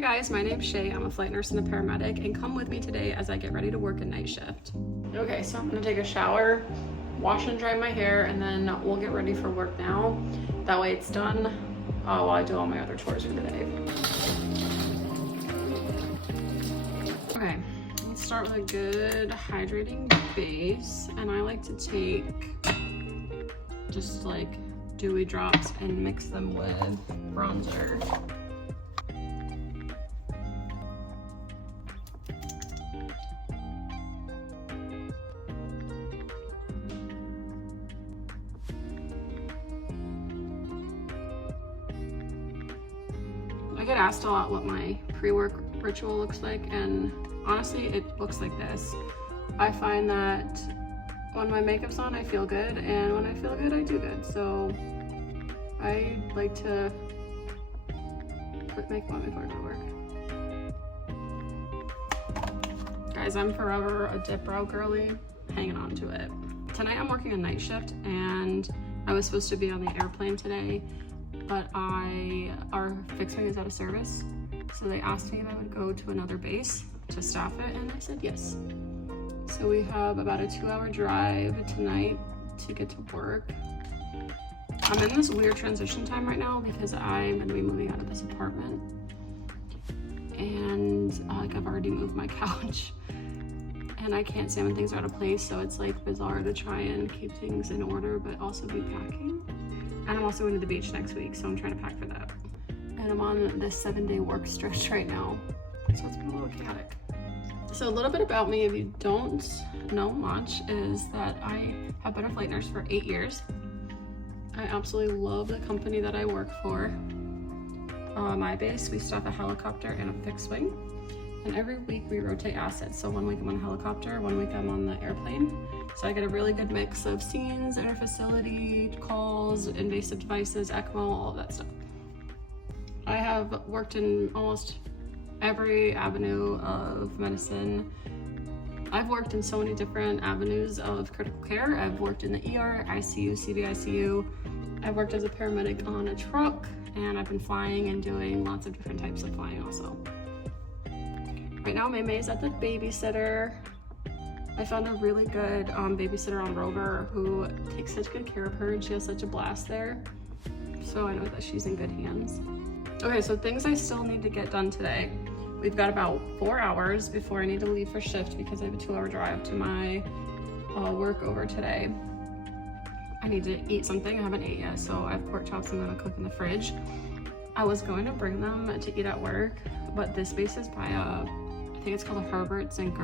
Hi guys, my name's Shay. I'm a flight nurse and a paramedic, and come with me today as I get ready to work a night shift. Okay, so I'm gonna take a shower, wash and dry my hair, and then we'll get ready for work now. That way it's done while I do all my other chores for the day. Okay, let's start with a good hydrating base, and I like to take just like dewy drops and mix them with bronzer. I get asked a lot what my pre-work ritual looks like, and honestly it looks like this. I find that when my makeup's on I feel good, and when I feel good I do good. So I like to put makeup on before I go to work. Guys, I'm forever a dip brow girly, hanging on to it. Tonight I'm working a night shift, and I was supposed to be on the airplane today, but our fixed wing is out of service. So they asked me if I would go to another base to staff it, and I said yes. So we have about a 2-hour drive tonight to get to work. I'm in this weird transition time right now because I'm gonna be moving out of this apartment. And like I've already moved my couch, and I can't stand when things are out of place, so it's like bizarre to try and keep things in order but also be packing. And I'm also going to the beach next week, so I'm trying to pack for that. And I'm on this 7-day work stretch right now, so it's been a little chaotic. So a little bit about me, if you don't know much, is that I have been a flight nurse for 8 years. I absolutely love the company that I work for. My base, we staff a helicopter and a fixed wing. And every week we rotate assets. So 1 week I'm on a helicopter, 1 week I'm on the airplane. So I get a really good mix of scenes, inter-facility calls, invasive devices, ECMO, all of that stuff. I have worked in almost every avenue of medicine. I've worked in so many different avenues of critical care. I've worked in the ER, ICU, CVICU. I've worked as a paramedic on a truck, and I've been flying and doing lots of different types of flying also. Right now, May's at the babysitter. I found a really good babysitter on Rover who takes such good care of her, and she has such a blast there. So I know that she's in good hands. Okay, so things I still need to get done today. We've got about 4 hours before I need to leave for shift because I have a 2-hour drive to my work over today. I need to eat something. I haven't ate yet, so I have pork chops I'm gonna cook in the fridge. I was going to bring them to eat at work, but this base is by I think it's called the Herb and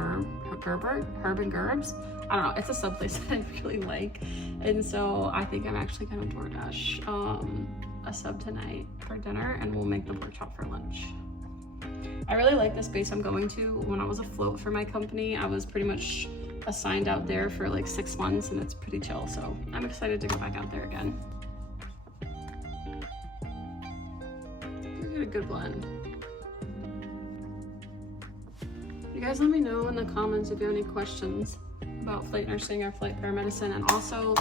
Gerbs. I don't know, it's a sub place that I really like. And so I think I'm actually gonna DoorDash a sub tonight for dinner, and we'll make the pork chop for lunch. I really like this base I'm going to. When I was afloat for my company, I was pretty much assigned out there for like 6 months, and it's pretty chill. So I'm excited to go back out there again. We get a good blend. You guys let me know in the comments if you have any questions about flight nursing or flight paramedicine, and also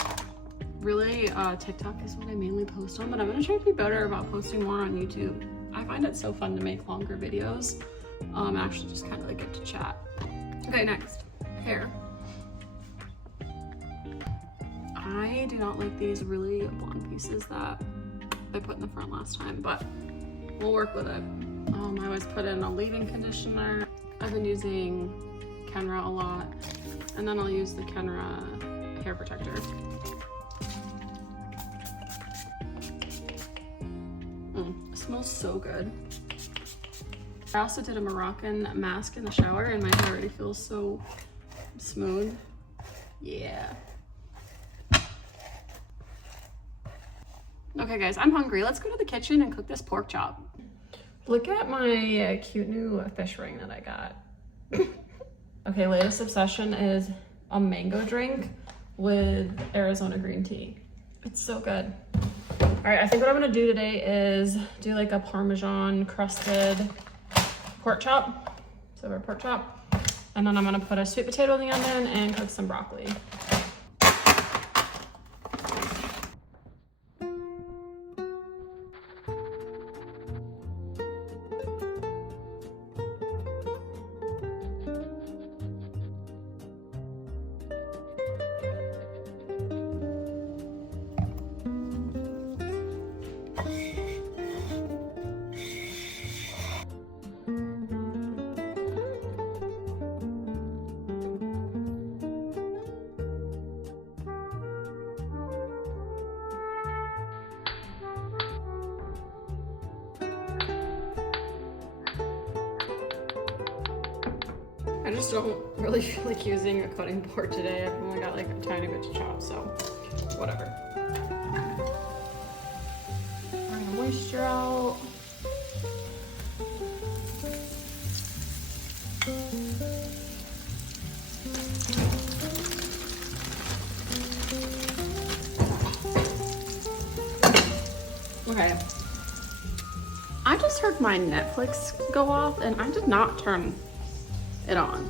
really TikTok is what I mainly post on, but I'm gonna try to be better about posting more on YouTube. I find it so fun to make longer videos. Actually just kind of like get to chat. Okay, next, hair. I do not like these really blonde pieces that I put in the front last time, but we'll work with it. I always put in a leave-in conditioner. I've been using Kenra a lot, and then I'll use the Kenra hair protector. It smells so good. I also did a Moroccan mask in the shower, and my hair already feels so smooth. Yeah. Okay guys, I'm hungry. Let's go to the kitchen and cook this pork chop. Look at my cute new fish ring that I got. Okay, latest obsession is a mango drink with Arizona green tea. It's so good. All right, I think what I'm gonna do today is do like a Parmesan crusted pork chop, silver pork chop. And then I'm gonna put a sweet potato in the oven and cook some broccoli. just don't really feel like using a cutting board today. I've only got like a tiny bit to chop, so whatever. Bring the moisture out. Okay. I just heard my Netflix go off and I did not turn it on.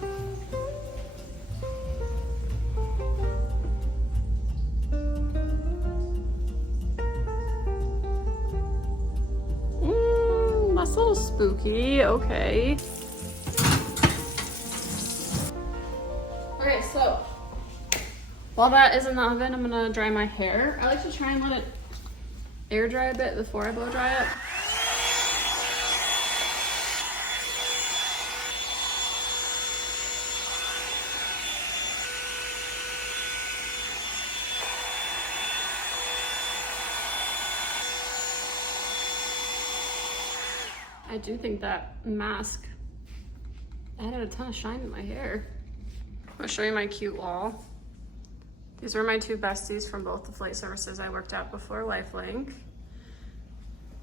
That's a little spooky. Okay. Okay, so while that is in the oven, I'm gonna dry my hair. I like to try and let it air dry a bit before I blow dry it. I do think that mask added a ton of shine in my hair. I'll show you my cute wall. These were my two besties from both the flight services I worked at before Lifelink.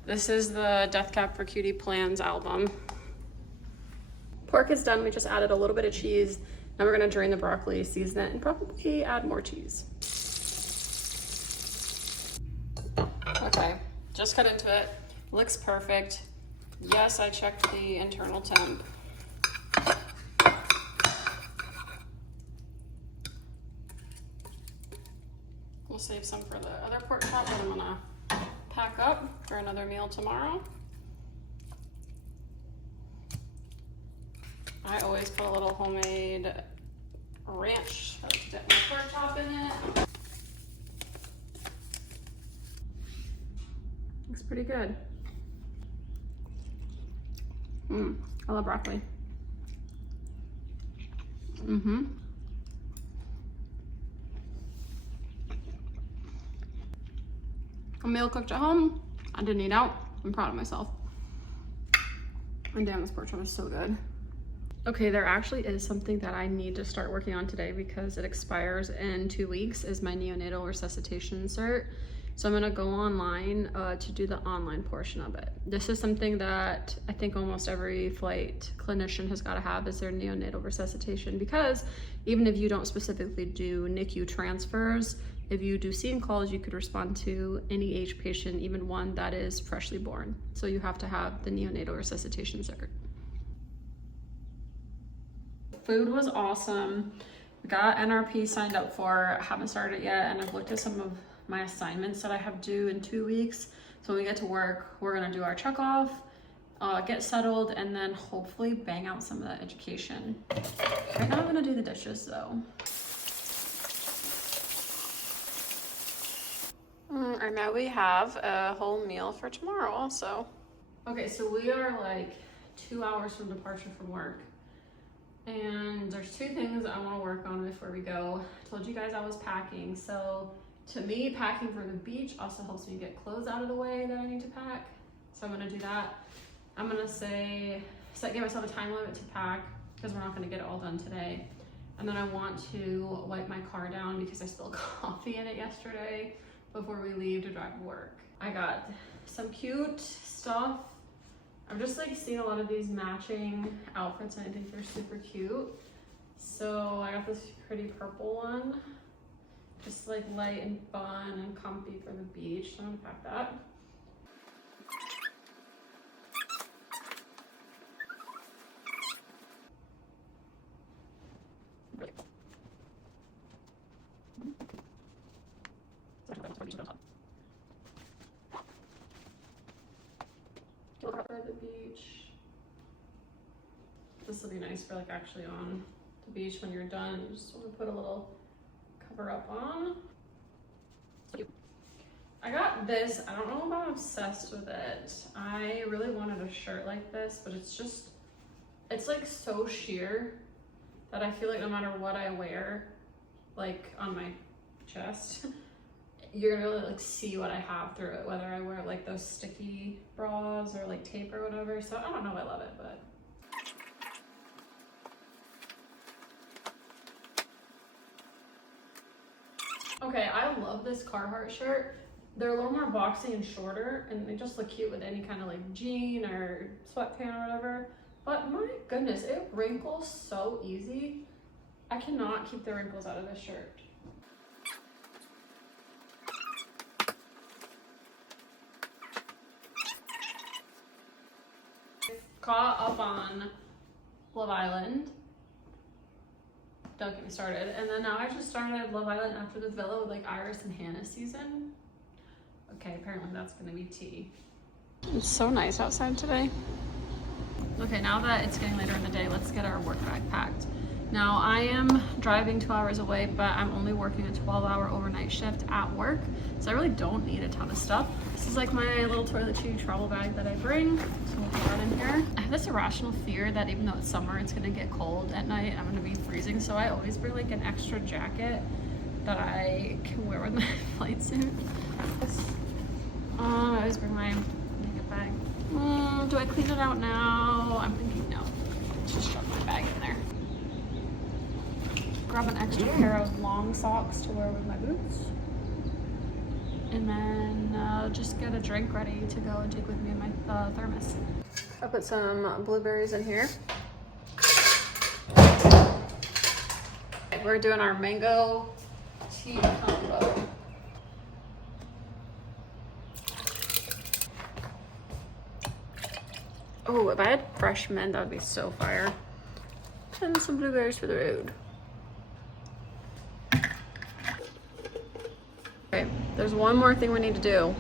This is the Death Cab for Cutie Plans album. Pork is done. We just added a little bit of cheese. Now we're gonna drain the broccoli, season it, and probably add more cheese. Okay, just cut into it. Looks perfect. Yes, I checked the internal temp. We'll save some for the other pork chop that I'm gonna pack up for another meal tomorrow. I always put a little homemade ranch. I like to dip my pork chop in it. Looks pretty good. I love broccoli. A meal cooked at home. I didn't eat out. I'm proud of myself. And damn, this pork chop is so good. Okay, there actually is something that I need to start working on today because it expires in 2 weeks, is my neonatal resuscitation cert. So I'm gonna go online to do the online portion of it. This is something that I think almost every flight clinician has gotta have, is their neonatal resuscitation, because even if you don't specifically do NICU transfers, if you do scene calls, you could respond to any age patient, even one that is freshly born. So you have to have the neonatal resuscitation cert. Food was awesome. We got NRP signed up for, haven't started it yet, and I've looked at some of my assignments that I have due in 2 weeks. So when we get to work, we're gonna do our check off, get settled, and then hopefully bang out some of that education. Right now I'm gonna do the dishes though. And now we have a whole meal for tomorrow also. Okay, so we are like 2 hours from departure from work. And there's 2 things I want to work on before we go. I told you guys I was packing. So to me, packing for the beach also helps me get clothes out of the way that I need to pack. So I'm gonna do that. I'm gonna give myself a time limit to pack because we're not gonna get it all done today. And then I want to wipe my car down because I spilled coffee in it yesterday before we leave to drive to work. I got some cute stuff. I've just like seen a lot of these matching outfits and I think they're super cute. So I got this pretty purple one, just like light and fun and comfy for the beach. So I'm gonna pack that. For the beach. This will be nice for like actually on the beach when you're done. You just want to put a little cover up on. I got this. I don't know if I'm obsessed with it. I really wanted a shirt like this, but it's like so sheer that I feel like no matter what I wear, like on my chest, you're gonna really like see what I have through it, whether I wear like those sticky bras or like tape or whatever. So I don't know, I love it, but Okay, I love this Carhartt shirt. They're a little more boxy and shorter, and they just look cute with any kind of like jean or sweatpant or whatever. But my goodness, it wrinkles so easy. I cannot keep the wrinkles out of this shirt. Caught up on Love Island. Don't get me started. And then now I just started Love Island After the Villa with like Iris and Hannah season. Okay, apparently that's gonna be tea. It's so nice outside today. Okay, now that it's getting later in the day, let's get our work bag packed. Now I am driving 2 hours away, but I'm only working a 12-hour overnight shift at work, so I really don't need a ton of stuff. This is like my little toiletry travel bag that I bring, so we'll put that in here. I have this irrational fear that even though it's summer, it's gonna get cold at night. I'm gonna be freezing, so I always bring like an extra jacket that I can wear with my flight suit. I always bring my makeup bag. Do I clean it out now? I'm thinking no. Let's just shove my bag in there. Grab an extra pair of long socks to wear with my boots. And then just get a drink ready to go and take with me in my thermos. I put some blueberries in here. We're doing our mango tea combo. Oh, if I had fresh mint, that would be so fire. And some blueberries for the road. Okay, there's one more thing we need to do,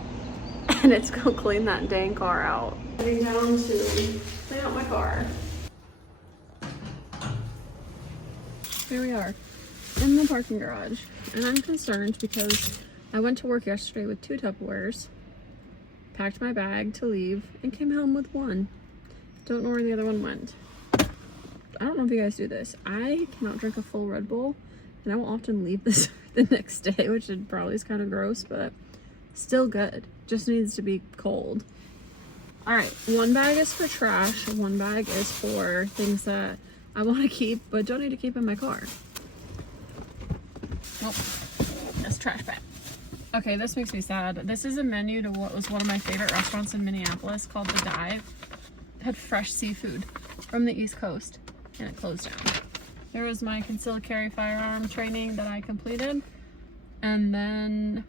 and it's go clean that dang car out. Heading down to clean out my car. Here we are in the parking garage, and I'm concerned because I went to work yesterday with 2 Tupperwares, packed my bag to leave, and came home with 1. Don't know where the other one went. I don't know if you guys do this. I cannot drink a full Red Bull, and I will often leave this the next day, which is probably kind of gross, but still good. Just needs to be cold. All right, 1 bag is for trash. 1 bag is for things that I want to keep, but don't need to keep in my car. Nope, that's trash bag. Okay, this makes me sad. This is a menu to what was one of my favorite restaurants in Minneapolis called The Dive. It had fresh seafood from the East Coast, and it closed down. There was my concealed carry firearm training that I completed, and then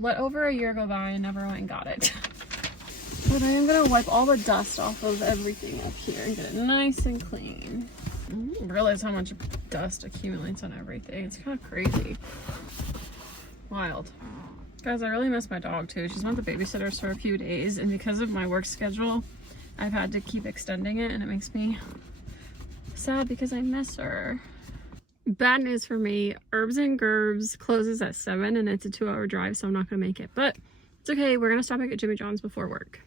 let over a year go by and never went and got it. But I am gonna wipe all the dust off of everything up here and get it nice and clean. I didn't realize how much dust accumulates on everything. It's kind of crazy. Wild. Guys, I really miss my dog too. She's been with the babysitters for a few days, and because of my work schedule, I've had to keep extending it, and it makes me sad because I miss her. Bad news for me, Herbs and Gerbs closes at 7 and it's a 2-hour drive, so I'm not gonna make it, but it's okay. We're gonna stop and get Jimmy John's before work.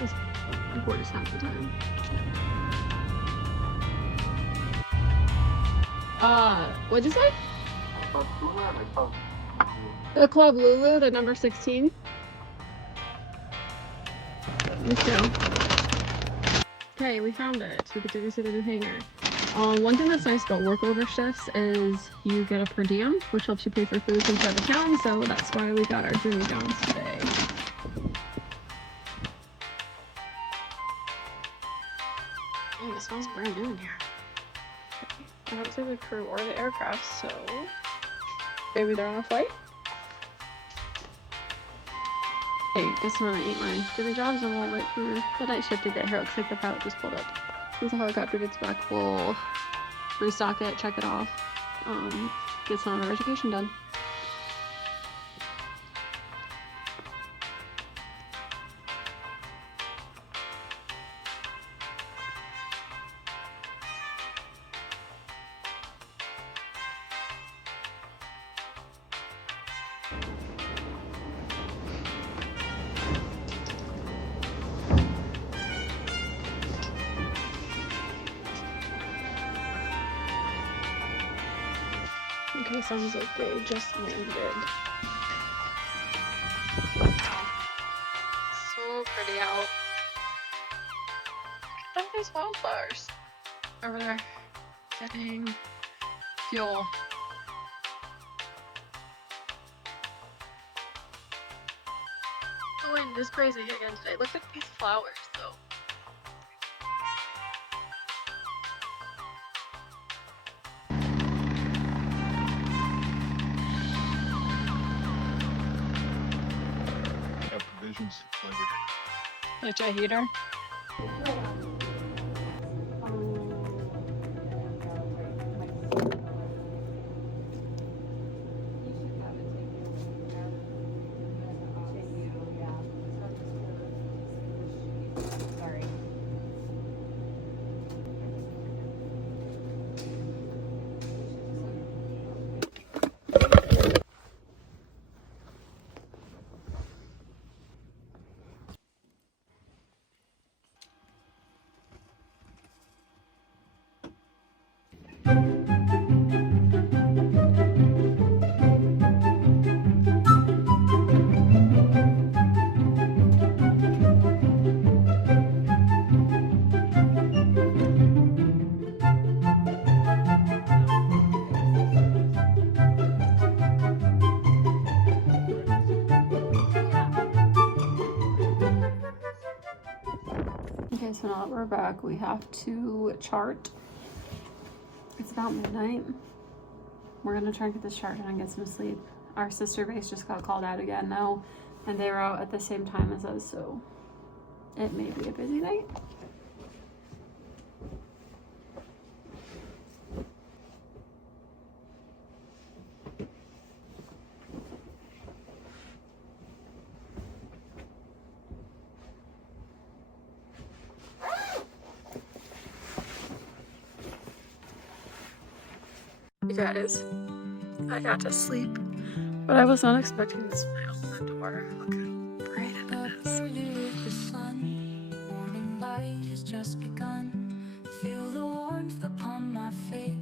This board is half the time. What'd you say? The Club Lulu, the number 16. Me too. Okay, we found it. So we get to see the new hanger. One thing that's nice about workover shifts is you get a per diem, which helps you pay for food inside the town, so that's why we got our Jimmy John's today. Oh, it smells brand new in here. I don't see the crew or the aircraft, so maybe they're on a flight? Hey, guess I'm gonna eat my Jimmy John's and we'll wait for the night shift to get here. Looks like the pilot just pulled up. Once the helicopter gets back, we'll restock it, check it off, get some of our education done. Okay, sounds like they just landed. So pretty out. Look at these wildflowers over there. getting fuel. The wind is crazy again today. Look at these flowers though. Got provisions. Like a heater. Okay, so now that we're back, we have to chart. It's about midnight. We're gonna try and get this chart done and get some sleep. Our sister base just got called out again though, and they were out at the same time as us, so it may be a busy night. You guys, I got to sleep, but I was not expecting this when I opened the door. Look how bright it is. The sun, morning light has just begun. Feel the warmth upon my face.